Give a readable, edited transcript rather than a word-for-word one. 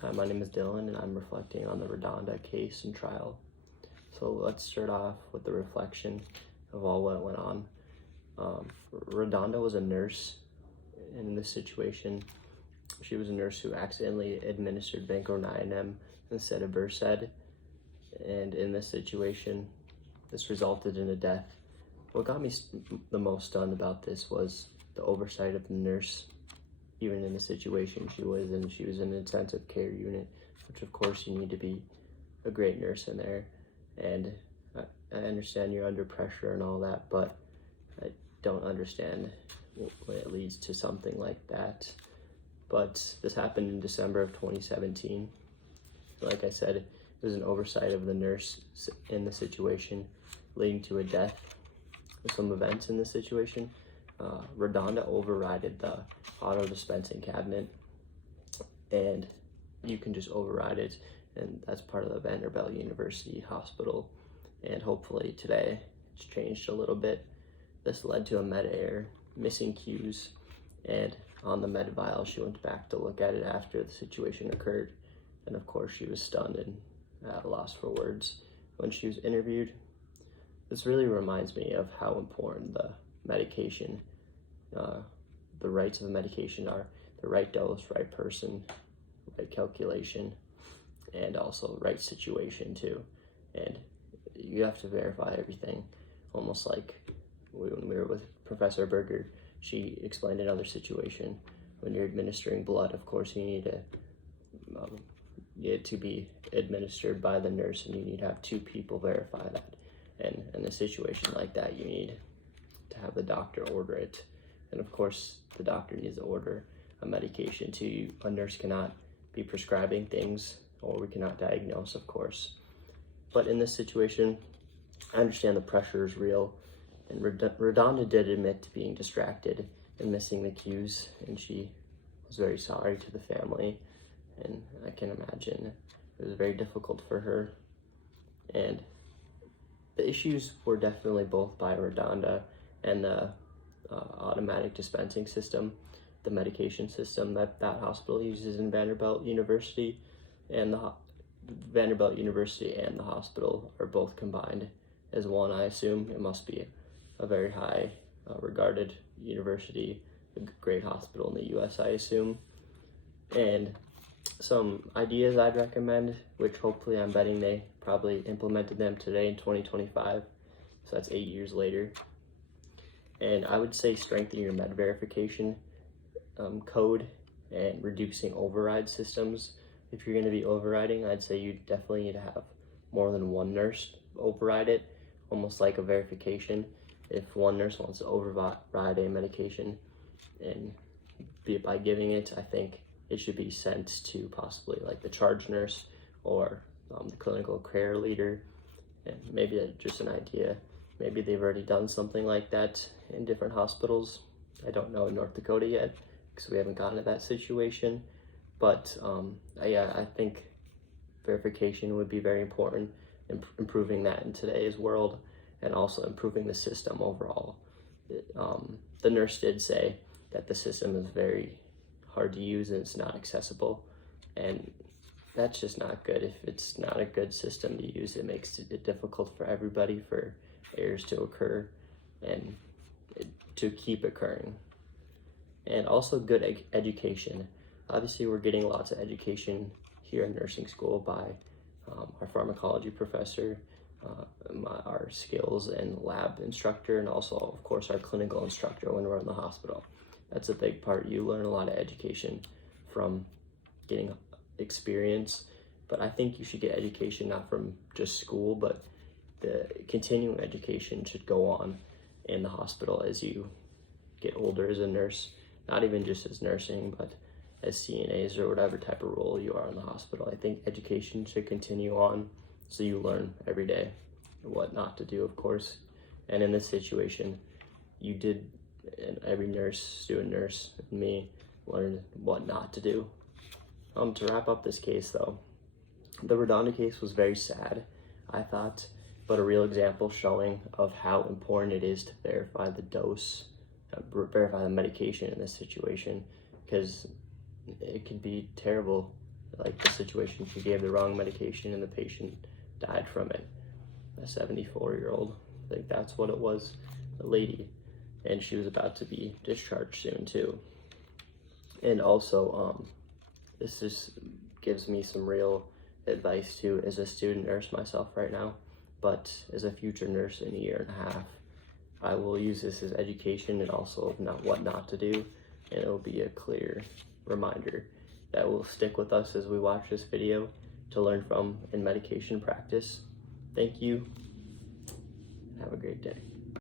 Hi, my name is Dylan, and I'm reflecting on the Rondada case and trial. So let's start off with the reflection of all what went on. Rondada was a nurse in this situation. She was a nurse who accidentally administered Vancomycin instead of Versed, and in this situation, this resulted in a death. What got me the most stunned about this was the oversight of the nurse. Even in the situation she was in an intensive care unit, which of course you need to be a great nurse in there. And I understand you're under pressure and all that, but I don't understand when it leads to something like that. But this happened in December of 2017. Like I said, it was an oversight of the nurse in the situation, leading to a death. Some events in this situation. Rondada overrided the auto dispensing cabinet, and you can just override it, and that's part of the Vanderbilt University Hospital. And hopefully today it's changed a little bit. This led to a med error, missing cues, and on the med vial she went back to look at it after the situation occurred, and of course she was stunned and at a loss for words when she was interviewed. This really reminds me of how important the medication, the rights of the medication are: the right dose, right person, right calculation, and also right situation too. And you have to verify everything, almost like when we were with Professor Berger. She explained another situation. When you're administering blood, of course you need it to be administered by the nurse, and you need to have two people verify that. And in a situation like that, you need to have the doctor order it. And of course, the doctor needs to order a medication too. A nurse cannot be prescribing things, or we cannot diagnose, of course. But in this situation, I understand the pressure is real. And Rondada did admit to being distracted and missing the cues, and she was very sorry to the family. And I can imagine it was very difficult for her. And the issues were definitely both by Rondada and the automatic dispensing system, the medication system that hospital uses in Vanderbilt University, and the Vanderbilt University and the hospital are both combined as one. I assume it must be a very high regarded university, a great hospital in the US, I assume. And some ideas I'd recommend, which hopefully I'm betting they probably implemented them today in 2025, so that's 8 years later. And I would say strengthen your med verification code and reducing override systems. If you're going to be overriding, I'd say you definitely need to have more than one nurse override it, almost like a verification. If one nurse wants to override a medication, and by giving it, I think it should be sent to possibly like the charge nurse or the clinical care leader. And maybe that's just an idea. Maybe they've already done something like that in different hospitals. I don't know in North Dakota yet, because we haven't gotten to that situation. But yeah, I think verification would be very important, improving that in today's world, and also improving the system overall. The nurse did say that the system is very hard to use and it's not accessible, and that's just not good. If it's not a good system to use, it makes it difficult for everybody for errors to occur and to keep occurring. And also good education. Obviously we're getting lots of education here in nursing school by our pharmacology professor, our skills and lab instructor, and also of course our clinical instructor when we're in the hospital. That's a big part. You learn a lot of education from getting experience, but I think you should get education not from just school, but the continuing education should go on in the hospital as you get older as a nurse, not even just as nursing, but as CNAs or whatever type of role you are in the hospital. I think education should continue on so you learn every day what not to do, of course. And in this situation, you did, and every nurse, student nurse, and me learned what not to do. To wrap up this case though, the Rondada case was very sad, I thought, but a real example showing of how important it is to verify the dose, verify the medication in this situation, because it can be terrible like the situation, she gave the wrong medication and the patient died from it. A 74-year-old, I think that's what it was, a lady, and she was about to be discharged soon too. And also, this just gives me some real advice too, as a student nurse myself right now, but as a future nurse in a year and a half, I will use this as education and also what not to do, and it will be a clear reminder that will stick with us as we watch this video to learn from in medication practice. Thank you, and have a great day.